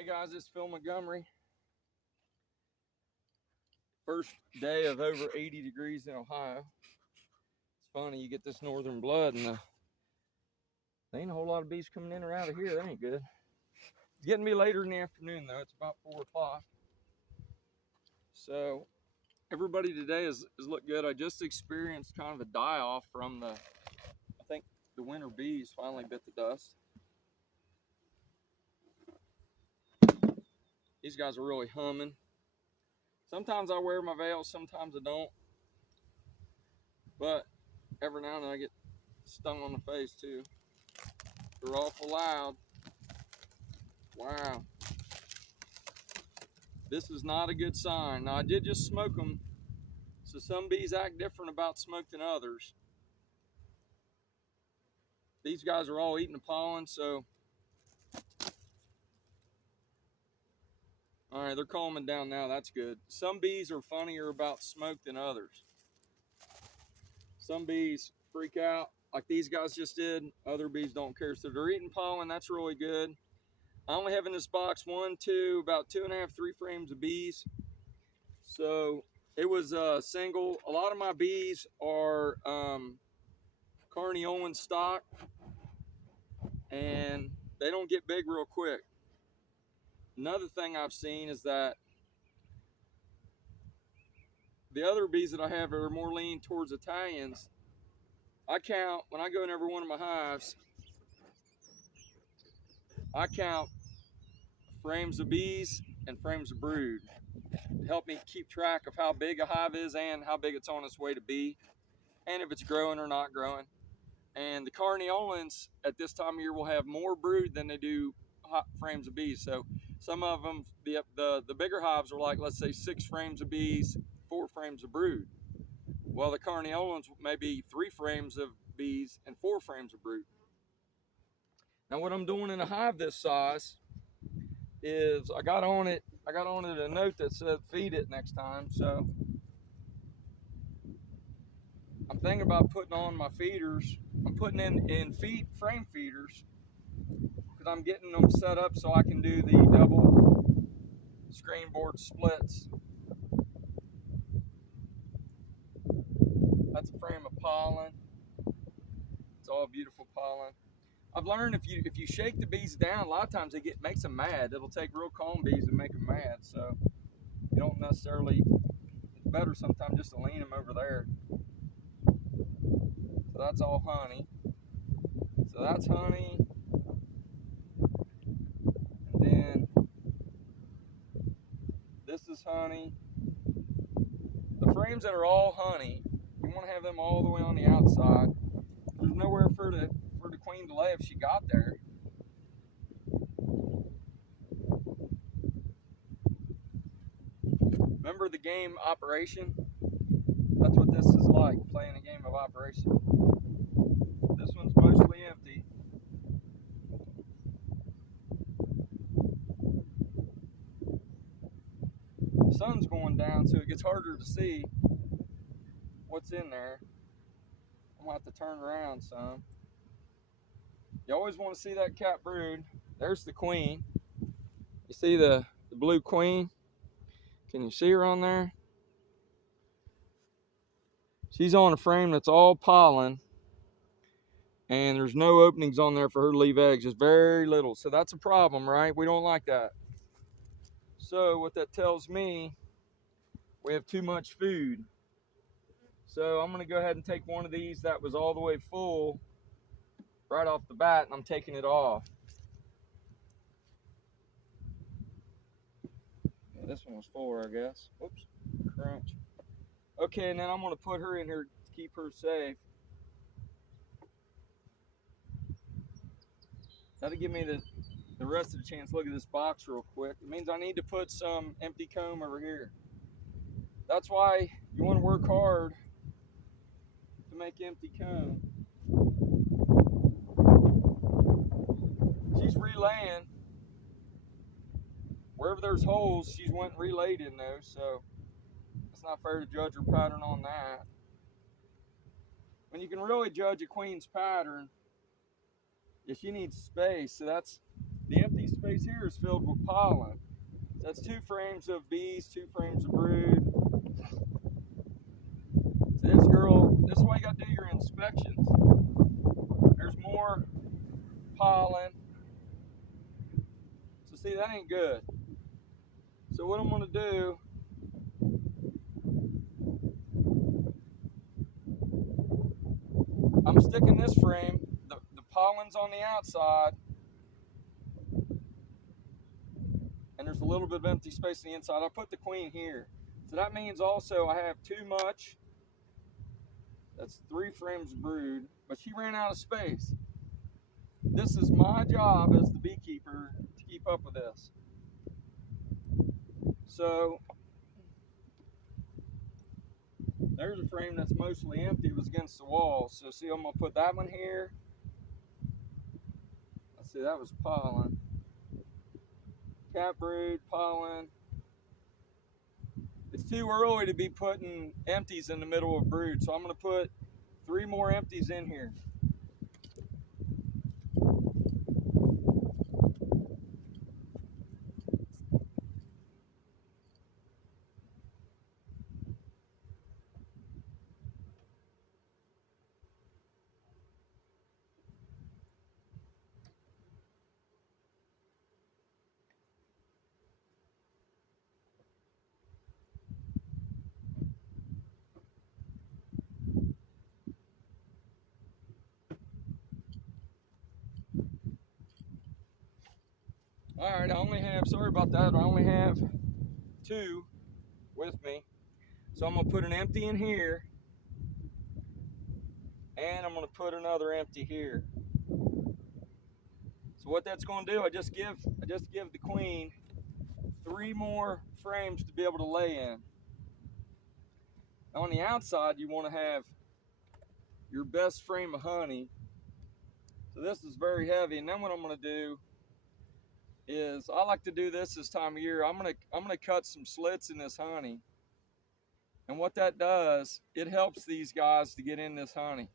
Hey guys, it's Phil Montgomery. First day of over 80 degrees in Ohio. It's funny, you get this northern blood and there ain't a whole lot of bees coming in or out of here. That ain't good. It's getting to be later in the afternoon though. It's about 4 o'clock. So everybody today has looked good. I just experienced kind of a die-off from I think the winter bees finally bit the dust. These guys are really humming. Sometimes I wear my veil, sometimes I don't. But every now and then I get stung on the face too. They're awful loud. Wow. This is not a good sign. Now I did just smoke them, so some bees act different about smoke than others. These guys are all eating the pollen, so all right, they're calming down now. That's good. Some bees are funnier about smoke than others. Some bees freak out like these guys just did. Other bees don't care, so they're eating pollen. That's really good. I only have in this box about 2.5, 3 frames of bees. So it was a single. A lot of my bees are Carniolan stock, and they don't get big real quick. Another thing I've seen is that the other bees that I have are more leaning towards Italians. I count, when I go in every one of my hives, I count frames of bees and frames of brood to help me keep track of how big a hive is and how big it's on its way to be, and if it's growing or not growing. And the Carniolans at this time of year will have more brood than they do frames of bees. So some of them, the bigger hives are like, let's say 6 frames of bees, 4 frames of brood. Well, the Carniolans may be 3 frames of bees and 4 frames of brood. Now what I'm doing in a hive this size is I got on it a note that said feed it next time. So I'm thinking about putting on my feeders. I'm putting in frame feeders, because I'm getting them set up so I can do the double screen board splits. That's a frame of pollen. It's all beautiful pollen. I've learned if you shake the bees down, a lot of times makes them mad. It'll take real calm bees and make them mad. So you don't necessarily. It's better sometimes just to lean them over there. So that's all honey. So that's honey. And then this is honey. The frames that are all honey, you want to have them all the way on the outside. There's nowhere for the queen to lay if she got there. Remember the game Operation? That's what this is like, playing a game of Operation. This one's mostly empty. The sun's going down, so it gets harder to see what's in there. I'm gonna have to turn around some. You always want to see that cat brood. There's the queen. You see the blue queen? Can you see her on there? She's on a frame that's all pollen, and there's no openings on there for her to leave eggs, just very little. So that's a problem, right? We don't like that. So what that tells me, we have too much food. So I'm gonna go ahead and take one of these that was all the way full right off the bat, and I'm taking it off. Yeah, this one was full, I guess. Oops, crunch. Okay, and then I'm gonna put her in here to keep her safe. That'll give me the rest of the chance. Look at this box real quick. It means I need to put some empty comb over here. That's why you want to work hard to make empty comb. She's relaying. Wherever there's holes, she's went and relayed in those, so it's not fair to judge her pattern on that. When you can really judge a queen's pattern, if she needs space, so that's the empty space here is filled with pollen. That's 2 frames of bees, 2 frames of brood. So this is why you gotta do your inspections. There's more pollen. So see, that ain't good. So what I'm gonna do, I'm sticking this frame, the pollen's on the outside, and there's a little bit of empty space on the inside. I put the queen here. So that means also I have too much. That's 3 frames of brood, but she ran out of space. This is my job as the beekeeper to keep up with this. So there's a frame that's mostly empty. It was against the wall. So see, I'm gonna put that one here. Let's see, that was pollen. Cat brood, pollen. It's too early to be putting empties in the middle of brood, so I'm gonna put 3 more empties in here. All right, I only have, sorry about that, I only have 2 with me. So I'm gonna put an empty in here, and I'm gonna put another empty here. So what that's gonna do, I just give the queen 3 more frames to be able to lay in. Now on the outside, you wanna have your best frame of honey. So this is very heavy, and then what I'm gonna do is, I like to do this time of year. I'm gonna cut some slits in this honey, and what that does, it helps these guys to get in this honey.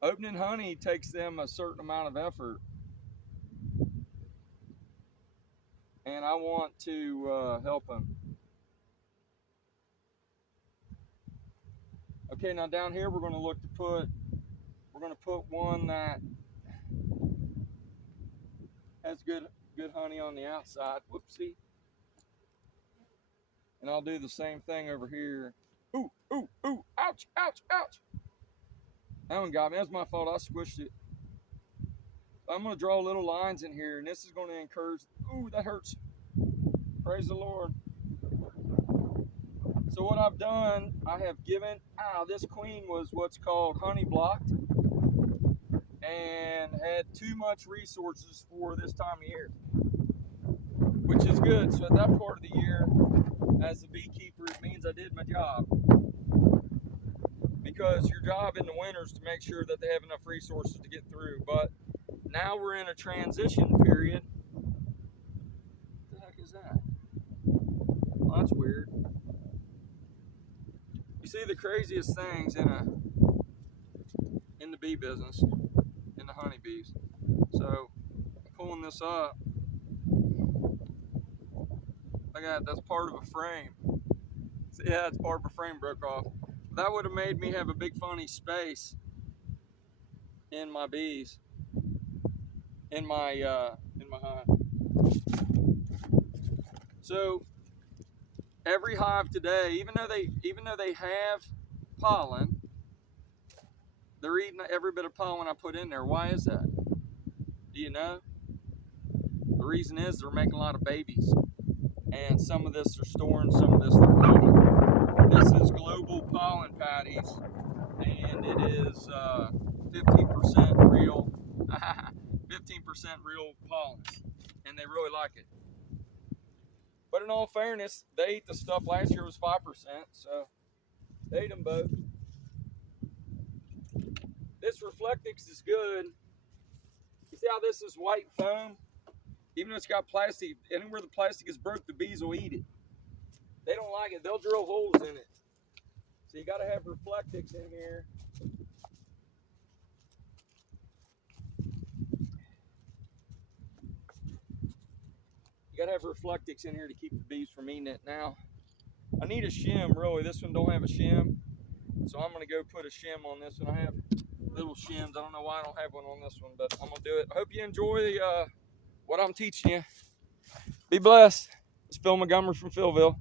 Opening honey takes them a certain amount of effort, and I want to help them. Okay, now down here we're going to put one that has good honey on the outside. Whoopsie. And I'll do the same thing over here. Ooh, ooh, ooh, ouch, ouch, ouch. That one got me. That's my fault. I squished it. I'm going to draw little lines in here, and this is going to encourage. Ooh, that hurts. Praise the Lord. So what I've done, I have given, this queen was what's called honey blocked and had too much resources for this time of year, which is good. So at that part of the year, as a beekeeper, it means I did my job, because your job in the winter is to make sure that they have enough resources to get through. But now we're in a transition period. What the heck is that? Well, that's weird. You see the craziest things in the bee business, in the honeybees. So pulling this up, look at that, that's part of a frame. So, yeah, it's part of a frame broke off. That would have made me have a big funny space in my bees, in my hive. So every hive today, even though they have pollen, they're eating every bit of pollen I put in there. Why is that? Do you know? The reason is they're making a lot of babies, and some of this they're storing, some of this they're growing. This is global pollen patties, and it is 15% real, 15% real pollen, and they really like it. But in all fairness, they ate the stuff last year was 5%, so they ate them both. This Reflectix is good. You see how this is white foam? Even though it's got plastic, anywhere the plastic is broke, the bees will eat it. They don't like it. They'll drill holes in it. So you got to have Reflectix in here. You gotta have reflectix in here to keep the bees from eating it. Now, I need a shim, really. This one don't have a shim, so I'm gonna go put a shim on this one. I have little shims. I don't know why I don't have one on this one, but I'm gonna do it. I hope you enjoy what I'm teaching you. Be blessed. It's Phil Montgomery from Philville.